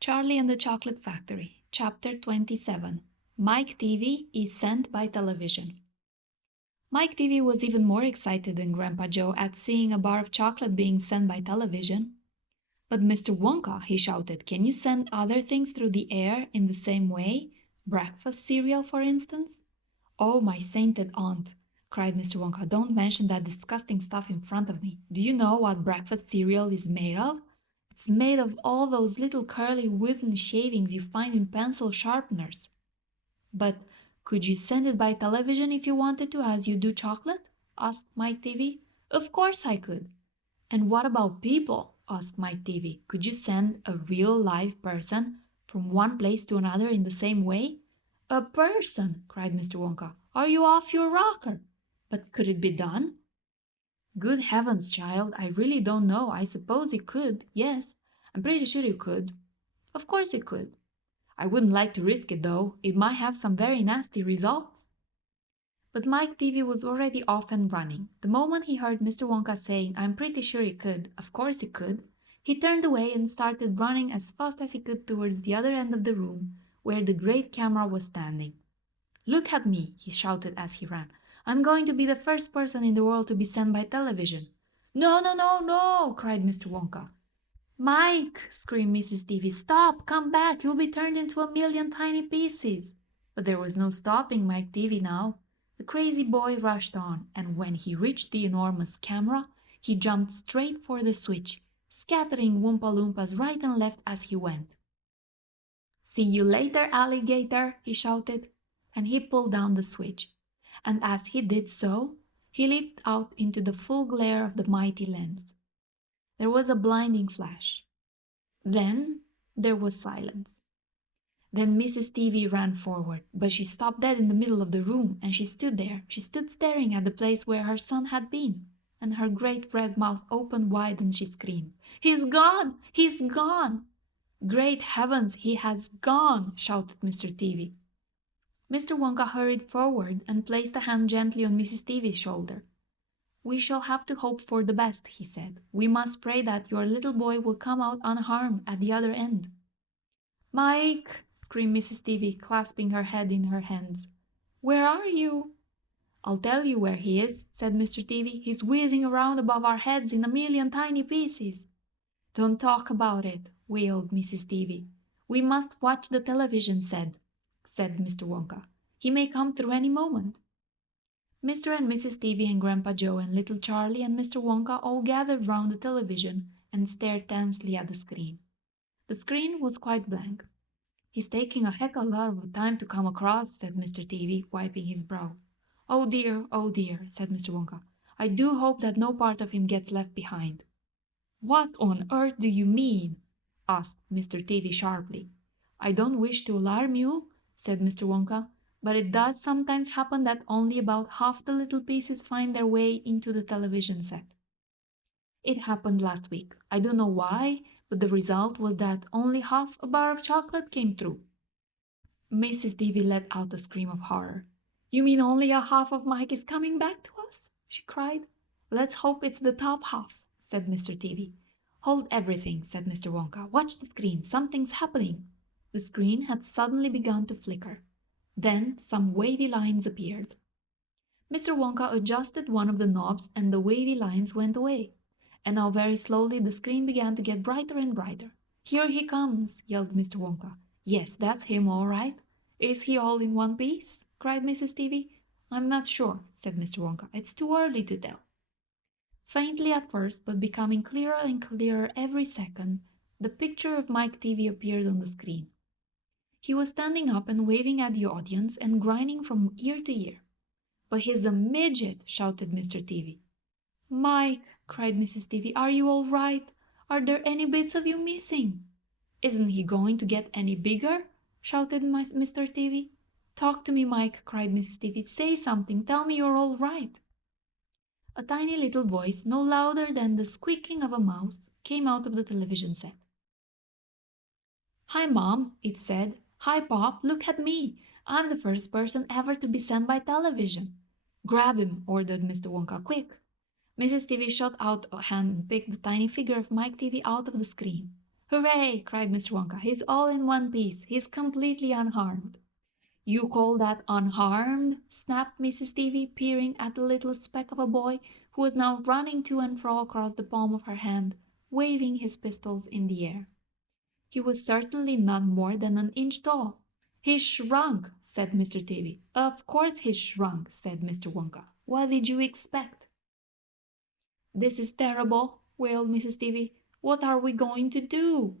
Charlie and the Chocolate Factory, Chapter 27. Mike TV is sent by television. Mike TV was even more excited than Grandpa Joe at seeing a bar of chocolate being sent by television. "But Mr. Wonka," he shouted, "can you send other things through the air in the same way? Breakfast cereal, for instance?" "Oh, my sainted aunt," cried Mr. Wonka, "don't mention that disgusting stuff in front of me. Do you know what breakfast cereal is made of? It's made of all those little curly wooden shavings you find in pencil sharpeners." "But could you send it by television if you wanted to, as you do chocolate?" asked Mike TV. "Of course I could." "And what about people?" asked Mike TV. "Could you send a real live person from one place to another in the same way?" "A person!" cried Mr. Wonka. "Are you off your rocker?" "But could it be done?" "Good heavens, child, I really don't know. I suppose you could. Yes, I'm pretty sure you could. Of course you could. I wouldn't like to risk it, though. It might have some very nasty results." But Mike TV was already off and running. The moment he heard Mr. Wonka saying, "I'm pretty sure you could, of course you could," he turned away and started running as fast as he could towards the other end of the room, where the great camera was standing. "Look at me," he shouted as he ran. "I'm going to be the first person in the world to be sent by television." "No, no, no, no!" cried Mr. Wonka. "Mike!" screamed Mrs. TV. "Stop! Come back! You'll be turned into a million tiny pieces!" But there was no stopping Mike TV now. The crazy boy rushed on, and when he reached the enormous camera, he jumped straight for the switch, scattering Oompa Loompas right and left as he went. "See you later, alligator!" he shouted, and he pulled down the switch. And as he did so, he leaped out into the full glare of the mighty lens. There was a blinding flash. Then there was silence. Then Mrs. TV ran forward, but she stopped dead in the middle of the room, and she stood there. She stood staring at the place where her son had been, and her great red mouth opened wide and she screamed, "He's gone! He's gone!" "Great heavens, he has gone!" shouted Mr. TV. Mr. Wonka hurried forward and placed a hand gently on Mrs. TV's shoulder. "We shall have to hope for the best," he said. "We must pray that your little boy will come out unharmed at the other end." "Mike!" screamed Mrs. TV, clasping her head in her hands. "Where are you?" "I'll tell you where he is," said Mr. TV. "He's whizzing around above our heads in a million tiny pieces." "Don't talk about it," wailed Mrs. TV. "We must watch the television set," said Mr. Wonka. "He may come through any moment." Mr. and Mrs. TV and Grandpa Joe and little Charlie and Mr. Wonka all gathered round the television and stared tensely at the screen. The screen was quite blank. "He's taking a heck of a lot of time to come across," said Mr. TV, wiping his brow. Oh dear," said Mr. Wonka. "I do hope that no part of him gets left behind." "What on earth do you mean?" asked Mr. TV sharply. "I don't wish to alarm you," said Mr. Wonka, "but it does sometimes happen that only about half the little pieces find their way into the television set. It happened last week. I don't know why, but the result was that only half a bar of chocolate came through." Mrs. TV let out a scream of horror. "You mean only a half of Mike is coming back to us?" she cried. "Let's hope it's the top half," said Mr. TV. "Hold everything," said Mr. Wonka. "Watch the screen. Something's happening." The screen had suddenly begun to flicker. Then some wavy lines appeared. Mr. Wonka adjusted one of the knobs and the wavy lines went away. And now very slowly the screen began to get brighter and brighter. "Here he comes," yelled Mr. Wonka. "Yes, that's him all right." "Is he all in one piece?" cried Mrs. TV. "I'm not sure," said Mr. Wonka. "It's too early to tell." Faintly at first, but becoming clearer and clearer every second, the picture of Mike TV appeared on the screen. He was standing up and waving at the audience and grinning from ear to ear. "But he's a midget," shouted Mr. TV. "Mike," cried Mrs. TV, "are you all right? Are there any bits of you missing?" "Isn't he going to get any bigger?" shouted Mr. TV. "Talk to me, Mike," cried Mrs. TV. "Say something. Tell me you're all right." A tiny little voice, no louder than the squeaking of a mouse, came out of the television set. "Hi, Mom," it said. "Hi, Pop, look at me. I'm the first person ever to be sent by television." "Grab him," ordered Mr. Wonka. "Quick." Mrs. TV shot out a hand and picked the tiny figure of Mike TV out of the screen. "Hooray!" cried Mr. Wonka. "He's all in one piece. He's completely unharmed." "You call that unharmed?" snapped Mrs. Stevie, peering at the little speck of a boy who was now running to and fro across the palm of her hand, waving his pistols in the air. He was certainly not more than an inch tall. "He's shrunk," said Mr. Stevie. "Of course he's shrunk," said Mr. Wonka. "What did you expect?" "This is terrible," wailed Mrs. Stevie. "What are we going to do?"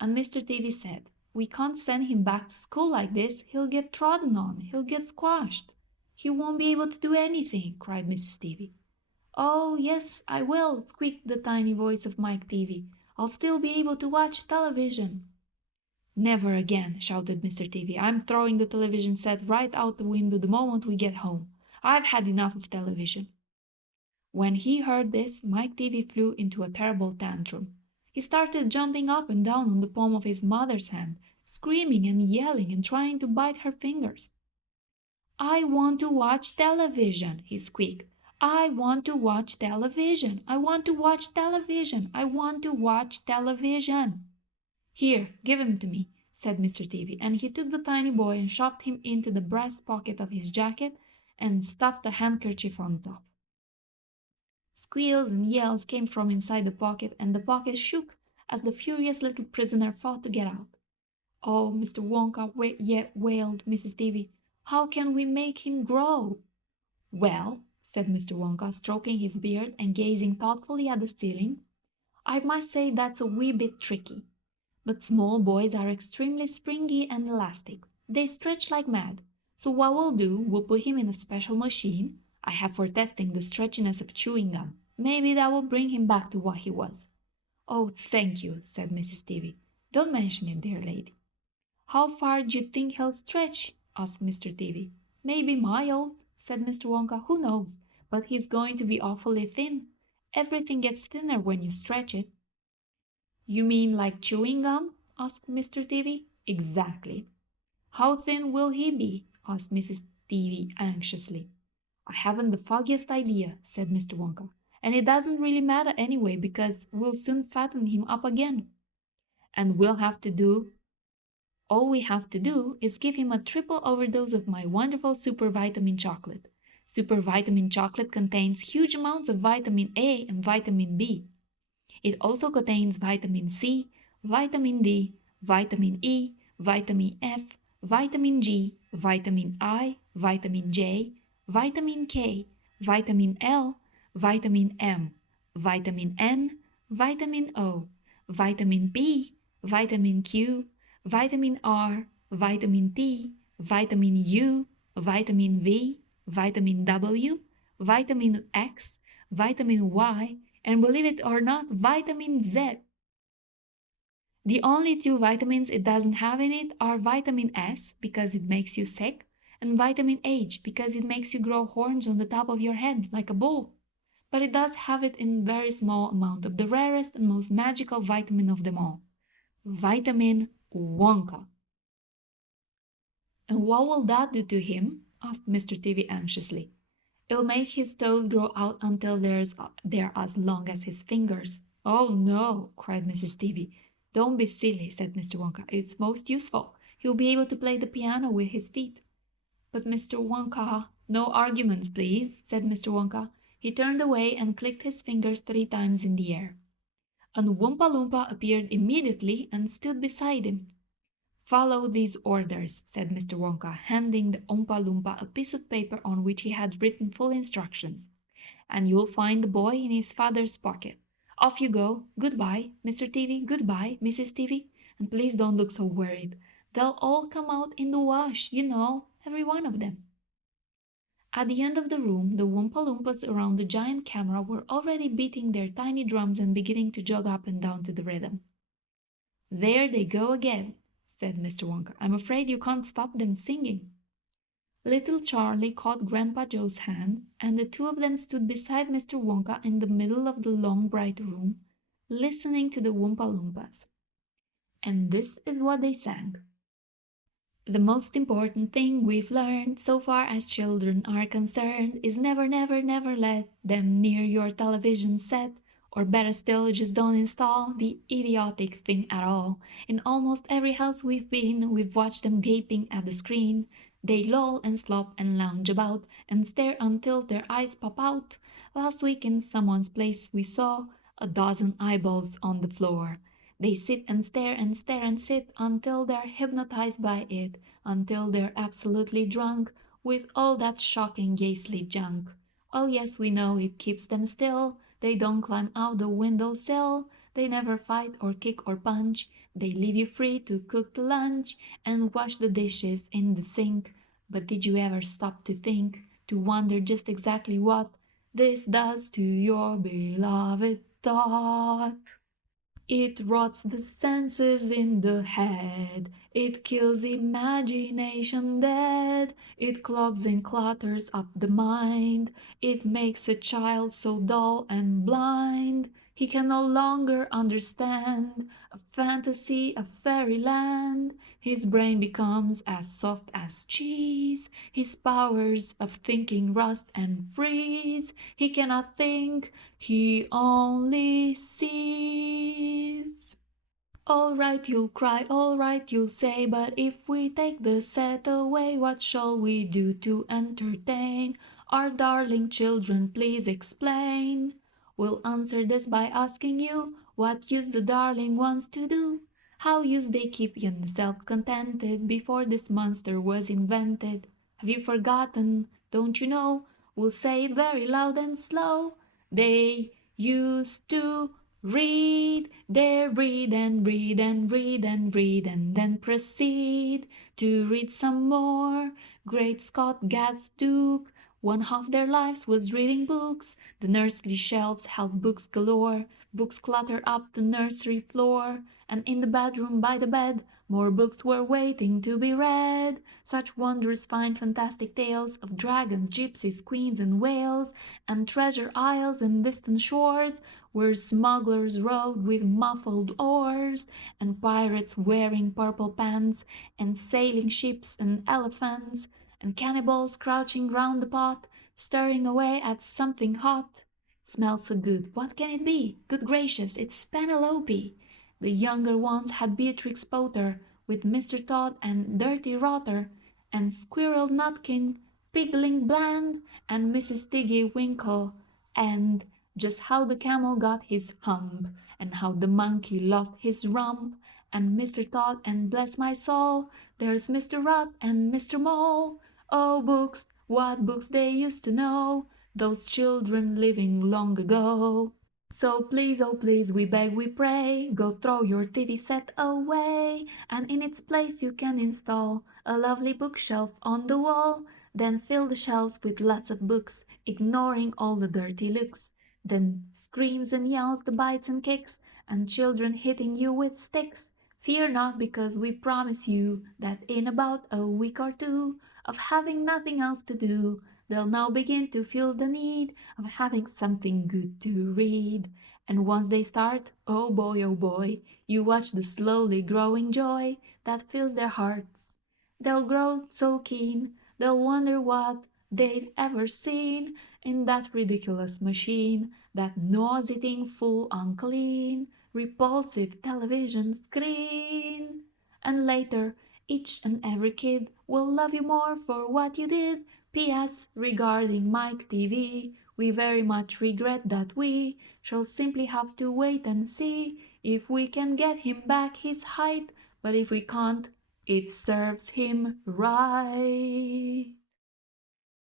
And Mr. Stevie said, "We can't send him back to school like this. He'll get trodden on. He'll get squashed." "He won't be able to do anything," cried Mrs. Stevie. "Oh, yes, I will," squeaked the tiny voice of Mike Teavee. "I'll still be able to watch television." "Never again," shouted Mr. Teavee. "I'm throwing the television set right out the window the moment we get home. I've had enough of television." When he heard this, Mike Teavee flew into a terrible tantrum. He started jumping up and down on the palm of his mother's hand, screaming and yelling and trying to bite her fingers. "I want to watch television," he squeaked. "I want to watch television. I want to watch television. I want to watch television." "Here, give him to me," said Mr. Teavee, and he took the tiny boy and shoved him into the breast pocket of his jacket and stuffed a handkerchief on top. Squeals and yells came from inside the pocket, and the pocket shook as the furious little prisoner fought to get out. "Oh, Mr. Wonka," wailed Mrs. Teavee, "how can we make him grow?" "Well," said Mr. Wonka, stroking his beard and gazing thoughtfully at the ceiling, "I must say that's a wee bit tricky. But small boys are extremely springy and elastic. They stretch like mad. So what we'll do, we'll put him in a special machine I have for testing the stretchiness of chewing gum. Maybe that will bring him back to what he was." "Oh, thank you," said Mrs. Teavee. "Don't mention it, dear lady." "How far do you think he'll stretch?" asked Mr. Teavee. "Maybe miles," said Mr. Wonka. "Who knows? But he's going to be awfully thin. Everything gets thinner when you stretch it." "You mean like chewing gum?" asked Mr. Teavee. "Exactly." "How thin will he be?" asked Mrs. Teavee anxiously. "I haven't the foggiest idea," said Mr. Wonka. "And it doesn't really matter anyway, because we'll soon fatten him up again. And all we have to do is give him a triple overdose of my wonderful super vitamin chocolate. Super vitamin chocolate contains huge amounts of vitamin A and vitamin B. It also contains vitamin C, vitamin D, vitamin E, vitamin F, vitamin G, vitamin I, vitamin J, vitamin K, vitamin L, vitamin M, vitamin N, vitamin O, vitamin P, vitamin Q, vitamin R, vitamin T, vitamin U, vitamin V, vitamin W, vitamin X, vitamin Y, and believe it or not, vitamin Z. The only two vitamins it doesn't have in it are vitamin S, because it makes you sick, and vitamin H, because it makes you grow horns on the top of your head like a bull. But it does have it in very small amount of the rarest and most magical vitamin of them all, vitamin Wonka. "And what will that do to him?" asked Mr. Teavee anxiously. "It'll make his toes grow out until they're as long as his fingers." "Oh, no," cried Mrs. Teavee. "Don't be silly," said Mr. Wonka. "It's most useful. He'll be able to play the piano with his feet." "But Mr. Wonka—" "No arguments, please," said Mr. Wonka. He turned away and clicked his fingers 3 times in the air. And Oompa Loompa appeared immediately and stood beside him. "Follow these orders," said Mr. Wonka, handing the Oompa Loompa a piece of paper on which he had written full instructions. "And you'll find the boy in his father's pocket. Off you go. Goodbye, Mr. Teavee. Goodbye, Mrs. Teavee. And please don't look so worried. They'll all come out in the wash, you know, every one of them." At the end of the room, the Oompa Loompas around the giant camera were already beating their tiny drums and beginning to jog up and down to the rhythm. "There they go again," said Mr. Wonka. "I'm afraid you can't stop them singing." Little Charlie caught Grandpa Joe's hand, and the two of them stood beside Mr. Wonka in the middle of the long, bright room, listening to the Oompa Loompas. And this is what they sang. "The most important thing we've learned so far as children are concerned is never, never, never let them near your television set, Or better still, just don't install the idiotic thing at all. In almost every house we've been, we've watched them gaping at the screen. They loll and slop and lounge about and stare until their eyes pop out. Last week in someone's place we saw a dozen eyeballs on the floor. They sit and stare and stare and sit until they're hypnotized by it, until they're absolutely drunk with all that shocking ghastly junk. Oh yes, we know it keeps them still. They don't climb out the windowsill. They never fight or kick or punch. They leave you free to cook the lunch and wash the dishes in the sink. But did you ever stop to think, to wonder just exactly what this does to your beloved thought? It rots the senses in the head. It kills imagination dead. It clogs and clutters up the mind. It makes a child so dull and blind. He can no longer understand a fantasy, a fairyland. His brain becomes as soft as cheese. His powers of thinking rust and freeze. He cannot think, he only sees. All right, you'll cry, all right, you'll say, but if we take the set away, what shall we do to entertain our darling children? Please explain. We'll answer this by asking you, what used the darling ones to do? How used they keep themselves contented before this monster was invented? Have you forgotten? Don't you know? We'll say it very loud and slow. They used to read, they read and read and read and read and then proceed to read some more. Great Scott, Gad's Duke, one half their lives was reading books. The nursery shelves held books galore. Books cluttered up the nursery floor, and in the bedroom by the bed more books were waiting to be read. Such wondrous fine fantastic tales of dragons, gypsies, queens and whales, and treasure isles and distant shores, where smugglers rowed with muffled oars, and pirates wearing purple pants, and sailing ships and elephants, and cannibals crouching round the pot, stirring away at something hot. It smells so good. What can it be? Good gracious, it's Penelope. The younger ones had Beatrix Potter, with Mr. Todd and Dirty Rotter, and Squirrel Nutkin, Pigling Bland, and Mrs. Tiggy Winkle, and just how the camel got his hump, and how the monkey lost his rump, and Mr. Todd, and bless my soul, there's Mr. Rot and Mr. Mole. Oh, books, what books they used to know, those children living long ago. So please, oh please, we beg, we pray, go throw your TV set away, and in its place you can install a lovely bookshelf on the wall. Then fill the shelves with lots of books, ignoring all the dirty looks. Then screams and yells, the bites and kicks, and children hitting you with sticks. Fear not, because we promise you that in about a week or two of having nothing else to do, they'll now begin to feel the need of having something good to read. And once they start, oh boy, you watch the slowly growing joy that fills their hearts. They'll grow so keen, they'll wonder what they'd ever seen in that ridiculous machine, that nauseating, full, unclean, repulsive television screen. And later, each and every kid will love you more for what you did. P.S. Regarding Mike TV, we very much regret that we shall simply have to wait and see if we can get him back his height, but if we can't, it serves him right.